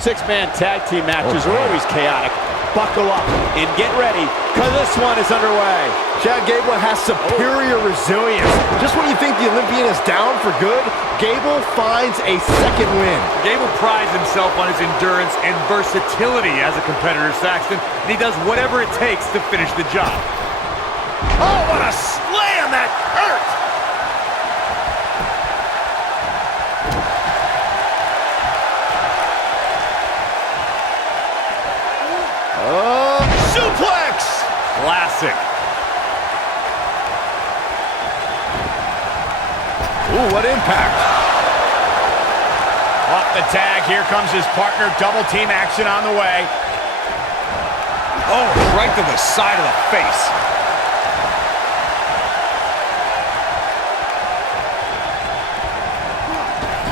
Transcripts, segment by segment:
Six-man tag team matches are always chaotic. Buckle up and get ready, because this one is underway. Chad Gable has superior resilience. Just when you think the Olympian is down for good, Gable finds a second win. Gable prides himself on his endurance and versatility as a competitor, Saxton, and he does whatever it takes to finish the job. Oh, what a slam! That hurt! Suplex! Classic. Ooh, what impact. Off the tag, here comes his partner. Double team action on the way. Oh, right to the side of the face.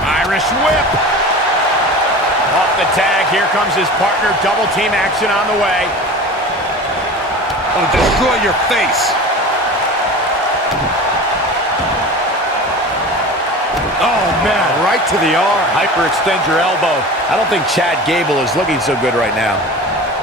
Irish whip. Off the tag, here comes his partner. Double team action on the way. Oh, destroy your face. Oh, man, right to the arm. Hyperextend your elbow. I don't think Chad Gable is looking so good right now.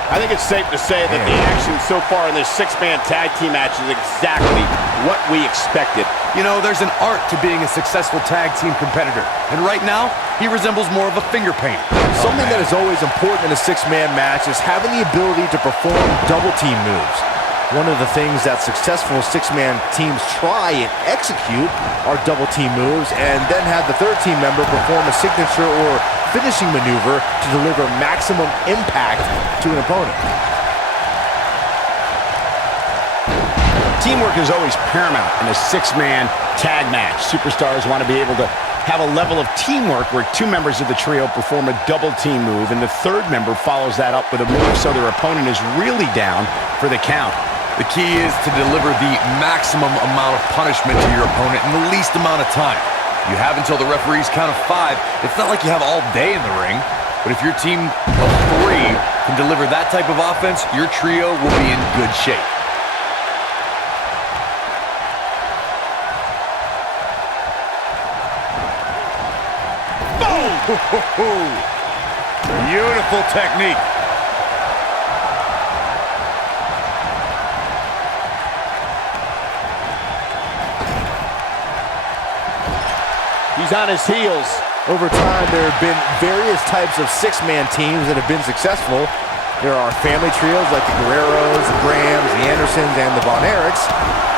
I think it's safe to say that the action so far in this six-man tag team match is exactly what we expected. You know, there's an art to being a successful tag team competitor. And right now, he resembles more of a finger paint. Something that is always important in a six-man match is having the ability to perform double team moves. One of the things that successful six-man teams try and execute are double team moves, and then have the third team member perform a signature or finishing maneuver to deliver maximum impact to an opponent. Teamwork is always paramount in a six-man tag match. Superstars want to be able to have a level of teamwork where two members of the trio perform a double team move, and the third member follows that up with a move so their opponent is really down for the count. The key is to deliver the maximum amount of punishment to your opponent in the least amount of time. You have until the referee's count of 5. It's not like you have all day in the ring, but if your team of 3 can deliver that type of offense, your trio will be in good shape. Boom! Beautiful technique. He's on his heels. Over time, there have been various types of six-man teams that have been successful. There are family trios like the Guerreros, the Grahams, the Andersons, and the Von Erichs.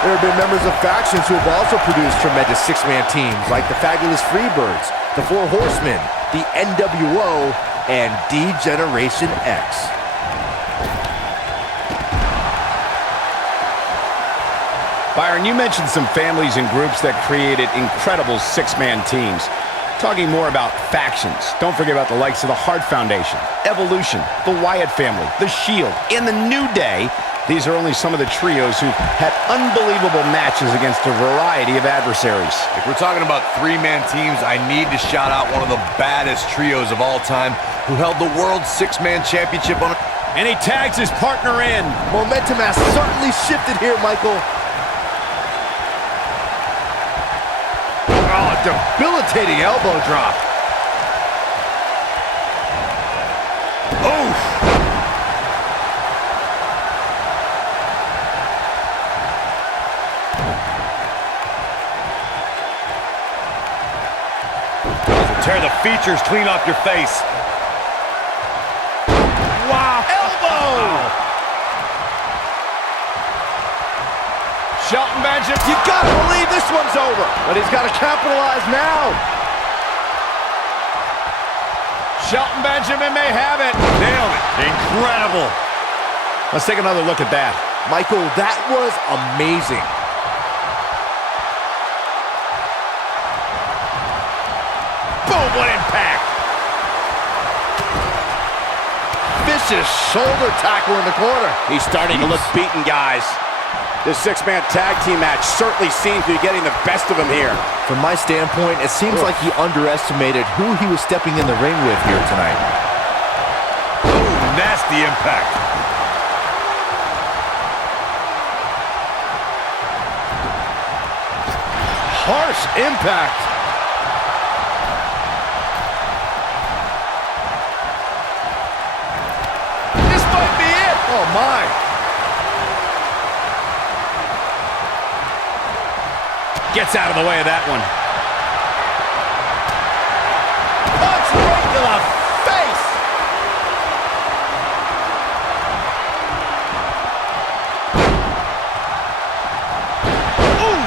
There have been members of factions who have also produced tremendous six-man teams like the Fabulous Freebirds, the Four Horsemen, the NWO, and D-Generation X. Byron, you mentioned some families and groups that created incredible six-man teams. Talking more about factions, don't forget about the likes of the Hart Foundation, Evolution, the Wyatt family, the Shield, and the New Day. These are only some of the trios who had unbelievable matches against a variety of adversaries. If we're talking about three-man teams, I need to shout out one of the baddest trios of all time who held the World Six-Man Championship on. And he tags his partner in. Momentum has certainly shifted here, Michael. Oh, debilitating elbow drop. Oof. Tear the features clean off your face. Wow. Elbow. Shelton Benjamin. You gotta believe this one's over. But he's got to capitalize now. Shelton Benjamin may have it. Nailed it. Incredible. Let's take another look at that. Michael, that was amazing. Boom, what impact. Vicious shoulder tackle in the corner. He's starting to look beaten, guys. This six-man tag team match certainly seems to be getting the best of him here. From my standpoint, it seems like he underestimated who he was stepping in the ring with here tonight. Ooh, nasty impact. Harsh impact. Oh, my. Gets out of the way of that one. Punch right to the face. Ooh.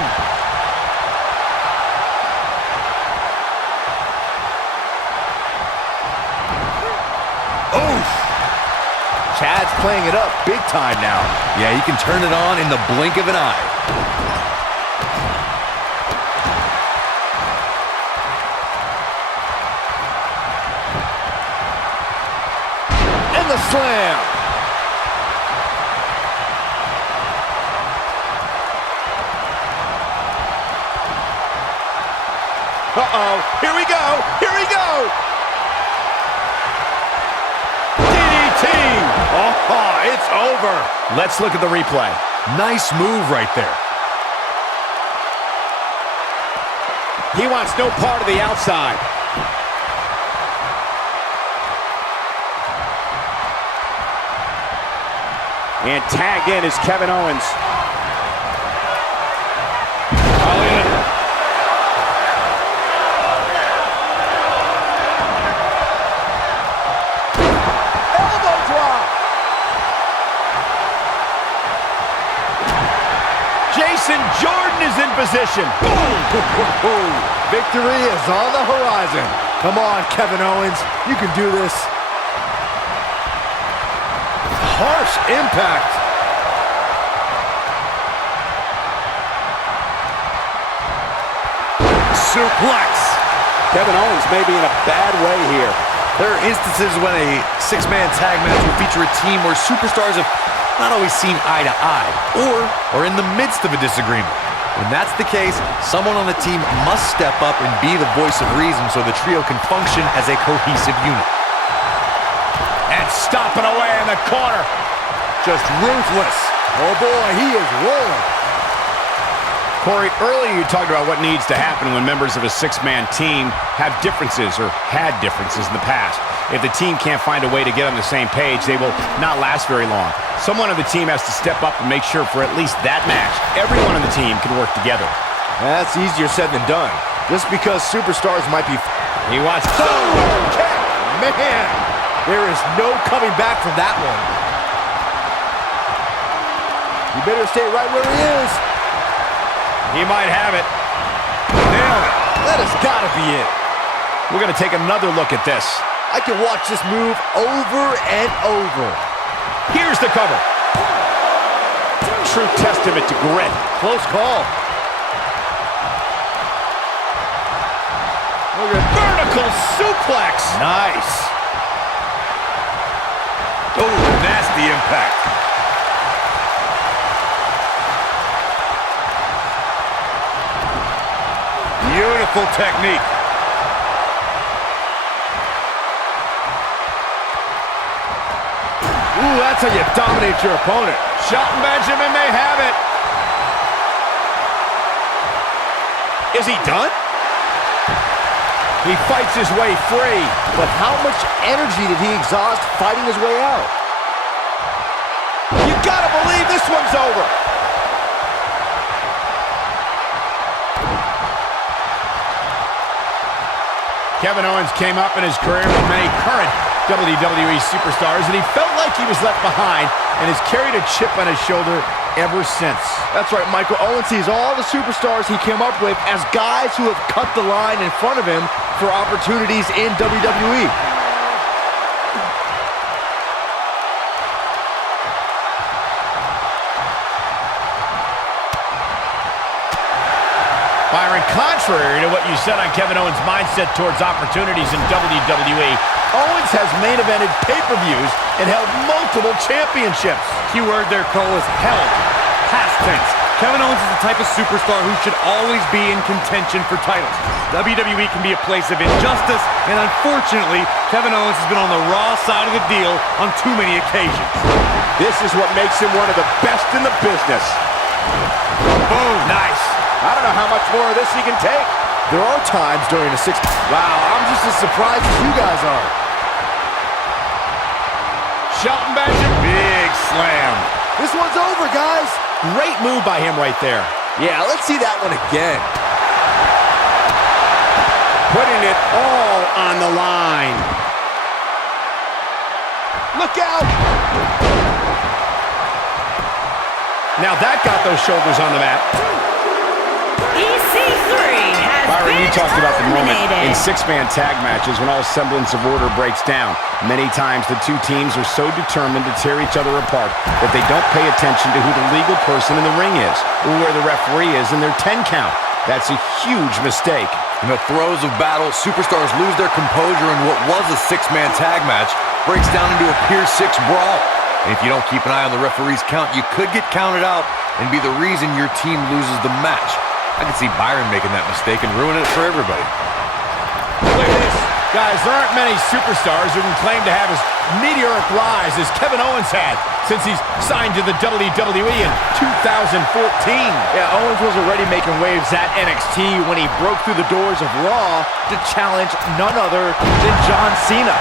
Oof. Chad's playing it up big time now. Yeah, you can turn it on in the blink of an eye. The slam. Uh-oh. Here we go. Here we go. DDT. Oh, it's over. Let's look at the replay. Nice move right there. He wants no part of the outside. And tagged in is Kevin Owens. Elbow drop. Jason Jordan is in position. Boom. Victory is on the horizon. Come on, Kevin Owens. You can do this. Harsh impact. Suplex. Kevin Owens may be in a bad way here. There are instances when a six-man tag match will feature a team where superstars have not always seen eye to eye, or are in the midst of a disagreement. When that's the case, someone on the team must step up and be the voice of reason so the trio can function as a cohesive unit. And stomping away in the corner. Just ruthless. Oh boy, he is rolling. Corey, earlier you talked about what needs to happen when members of a six-man team have differences or had differences in the past. If the team can't find a way to get on the same page, they will not last very long. Someone on the team has to step up and make sure for at least that match, everyone on the team can work together. That's easier said than done. Just because superstars might be... He wants... Okay. Man, there is no coming back from that one. You better stay right where he is. He might have it. Nailed it. That has got to be it. We're going to take another look at this. I can watch this move over and over. Here's the cover. True testament to grit. Close call. Look at Vertical suplex. nice. Oh, nasty impact. Beautiful technique. Ooh, that's how you dominate your opponent. Shelton Benjamin may have it. Is he done? He fights his way free. But how much energy did he exhaust fighting his way out? You gotta believe this one's over. Kevin Owens came up in his career with many current WWE superstars, and he felt like he was left behind and has carried a chip on his shoulder ever since. That's right, Michael. Owens sees all the superstars he came up with as guys who have cut the line in front of him for opportunities in WWE. Byron, contrary to what you said on Kevin Owens' mindset towards opportunities in WWE, Owens has main evented pay-per-views and held multiple championships. Keyword there, Cole, is held. Past tense. Kevin Owens is the type of superstar who should always be in contention for titles. WWE can be a place of injustice, and unfortunately, Kevin Owens has been on the raw side of the deal on too many occasions. This is what makes him one of the best in the business. Boom, nice. I don't know how much more of this he can take. There are times during a six... Wow, I'm just as surprised as you guys are. Shelton Benjamin. Big slam. This one's over, guys. Great move by him right there. Yeah, let's see that one again. Putting it all on the line. Look out! Now that got those shoulders on the mat. EC3 has Byron, been you talked about the moment in eliminated. six-man tag matches when all semblance of order breaks down. Many times the two teams are so determined to tear each other apart that they don't pay attention to who the legal person in the ring is or where the referee is in their 10 count. That's a huge mistake. In the throes of battle, superstars lose their composure, and what was a six-man tag match breaks down into a Pier 6 brawl. And if you don't keep an eye on the referee's count, you could get counted out and be the reason your team loses the match. I can see Byron making that mistake and ruining it for everybody. Look at this. Guys, there aren't many superstars who can claim to have as meteoric rise as Kevin Owens had since he's signed to the WWE in 2014. Yeah, Owens was already making waves at NXT when he broke through the doors of Raw to challenge none other than John Cena.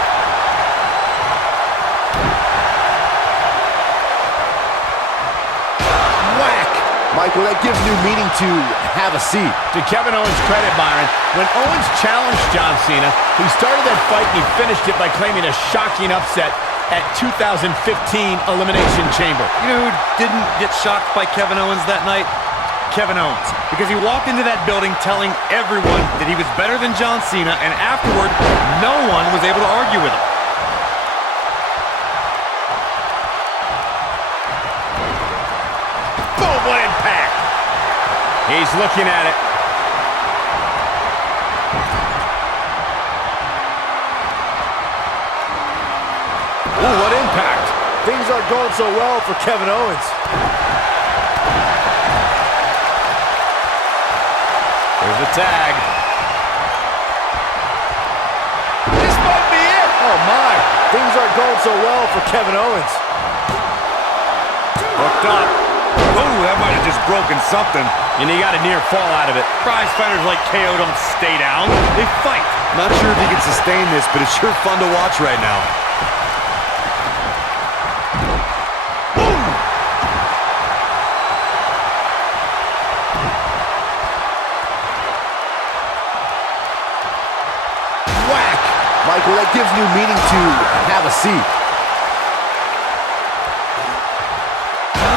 Whack! Michael, that gives new meaning to have a seat. To Kevin Owens' credit, Byron, when Owens challenged John Cena, he started that fight and he finished it by claiming a shocking upset at 2015 Elimination Chamber. You know who didn't get shocked by Kevin Owens that night? Kevin Owens. Because he walked into that building telling everyone that he was better than John Cena, and afterward, no one was able to argue with him. Boom, what impact! He's looking at it. Ooh, what impact. Things aren't going so well for Kevin Owens. There's the tag. This might be it. Oh my, things aren't going so well for Kevin Owens. Hooked up. Ooh, that might have just broken something. And he got a near fall out of it. Prize fighters like KO don't stay down. They fight. Not sure if he can sustain this, but it's sure fun to watch right now. Whack! Michael, that gives new meaning to have a seat.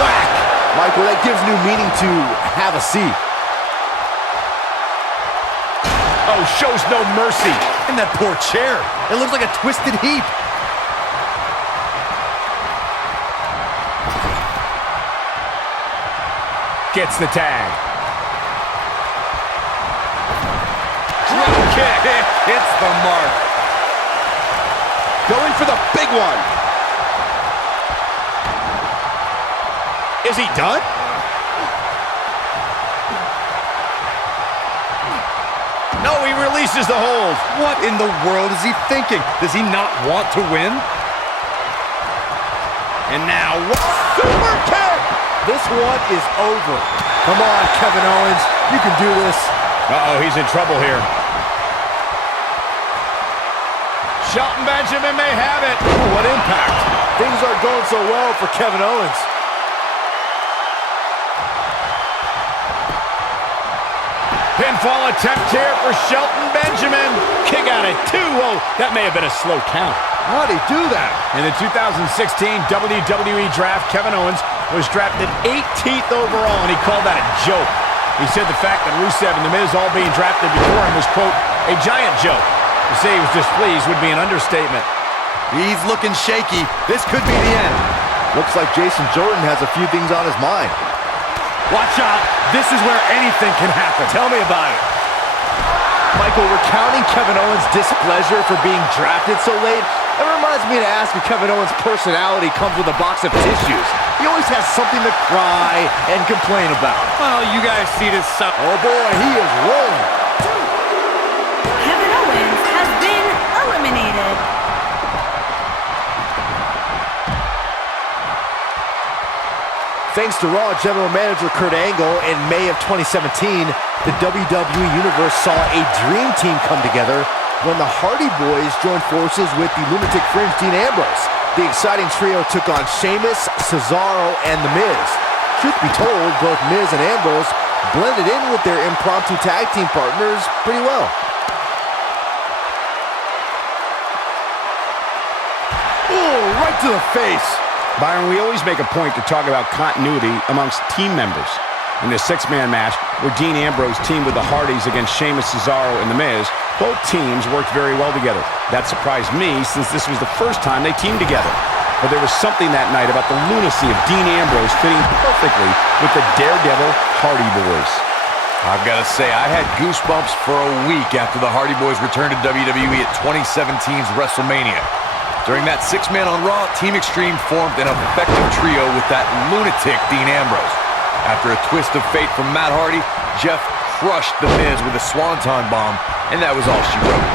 Whack! Michael, that gives new meaning to have a seat. Oh, shows no mercy. And that poor chair. It looks like a twisted heap. Gets the tag. Drop kick. Hits the mark. Going for the big one. Is he done? No, he releases the hold. What in the world is he thinking? Does he not want to win? And now, super kick! This one is over. Come on, Kevin Owens. You can do this. Uh-oh, he's in trouble here. Shelton Benjamin may have it. Ooh, what impact. Things aren't going so well for Kevin Owens. Pinfall attempt here for Shelton Benjamin. Kick out at 2. Whoa, that may have been a slow count. How'd he do that? In the 2016 WWE Draft, Kevin Owens was drafted 18th overall, and he called that a joke. He said the fact that Rusev and The Miz all being drafted before him was, quote, a giant joke. To say he was displeased would be an understatement. He's looking shaky. This could be the end. Looks like Jason Jordan has a few things on his mind. Watch out. This is where anything can happen. Tell me about it. Michael, recounting Kevin Owens' displeasure for being drafted so late, it reminds me to ask if Kevin Owens' personality comes with a box of tissues. He always has something to cry and complain about. Well, you guys see this stuff. Oh boy, he is rolling. Kevin Owens has been eliminated. Thanks to Raw General Manager Kurt Angle, in May of 2017, the WWE Universe saw a dream team come together when the Hardy Boys joined forces with the Lunatic Fringe Dean Ambrose. The exciting trio took on Sheamus, Cesaro, and The Miz. Truth be told, both Miz and Ambrose blended in with their impromptu tag team partners pretty well. Oh, right to the face. Byron, we always make a point to talk about continuity amongst team members. In the six-man match, where Dean Ambrose teamed with the Hardys against Sheamus, Cesaro, and The Miz, both teams worked very well together. That surprised me, since this was the first time they teamed together. But there was something that night about the lunacy of Dean Ambrose fitting perfectly with the Daredevil Hardy Boys. I've got to say, I had goosebumps for a week after the Hardy Boys returned to WWE at 2017's WrestleMania. During that six-man on Raw, Team Extreme formed an effective trio with that lunatic Dean Ambrose. After a twist of fate from Matt Hardy, Jeff crushed The Miz with a swanton bomb, and that was all she wrote.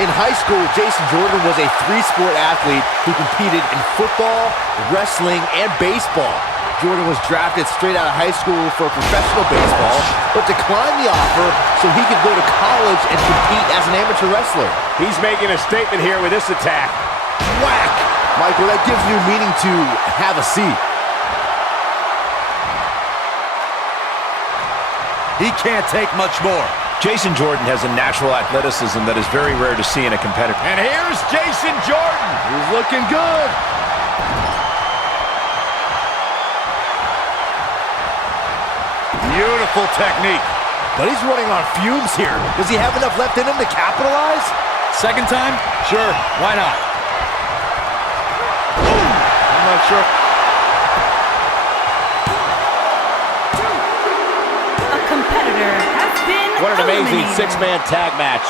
In high school, Jason Jordan was a three-sport athlete who competed in football, wrestling, and baseball. Jordan was drafted straight out of high school for professional baseball, but declined the offer so he could go to college and compete as an amateur wrestler. He's making a statement here with this attack. Whack! Michael, that gives new meaning to have a seat. He can't take much more. Jason Jordan has a natural athleticism that is very rare to see in a competitor. And here's Jason Jordan. He's looking good. Beautiful technique. But he's running on fumes here. Does he have enough left in him to capitalize? Second time? Sure, why not? I'm not sure. A competitor has been What an amazing eliminated. six-man tag match.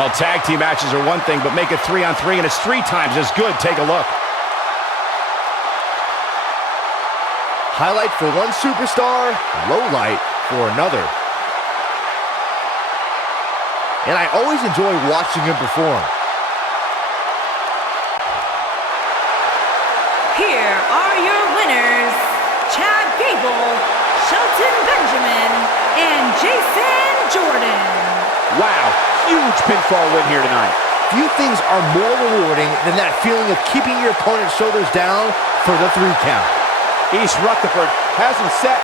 Well, tag team matches are one thing, but make it 3-on-3 and it's 3 times as good. Take a look. Highlight for one superstar, low light for another. And I always enjoy watching him perform. Here are your winners, Chad Gable, Shelton Benjamin, and Jason Jordan. Wow, huge pinfall win here tonight. Few things are more rewarding than that feeling of keeping your opponent's shoulders down for the 3 count. East Rutherford has him set.